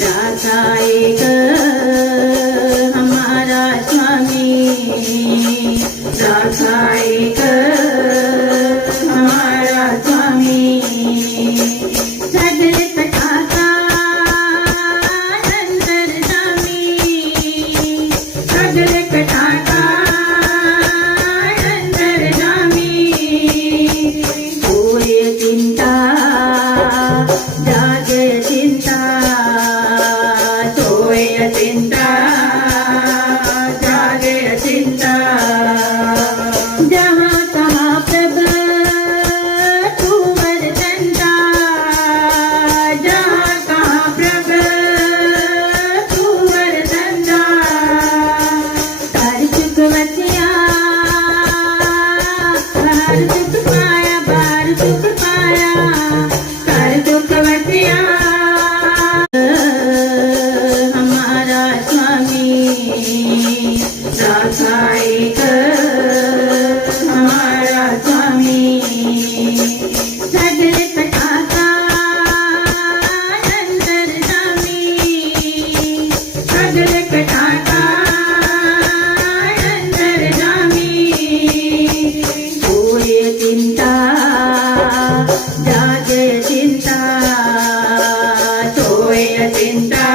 राधा एक हमारा स्वामी, राधा एक हमारा स्वामी, सगले पटाका अंतर्यामी, सगले पटाका अंतर्यामी, कोई चिंता जागे चिंता, सोए चिंता जागे चिंता, जहाँ तहाँ प्रभु तुमर चंदा, जहाँ तहाँ प्रभु तुमर चंदा, तार चुकवतिया बाहर चुक पाया, बाहर चुक पाया, तार चुकवतिया हमारा स्वामी, राधा एक हमारा स्वामी, सगले पटाका अंतर्यामी, सगले पटाका अंतर्यामी, कोई चिंता जागे चिंता, सोए चिंता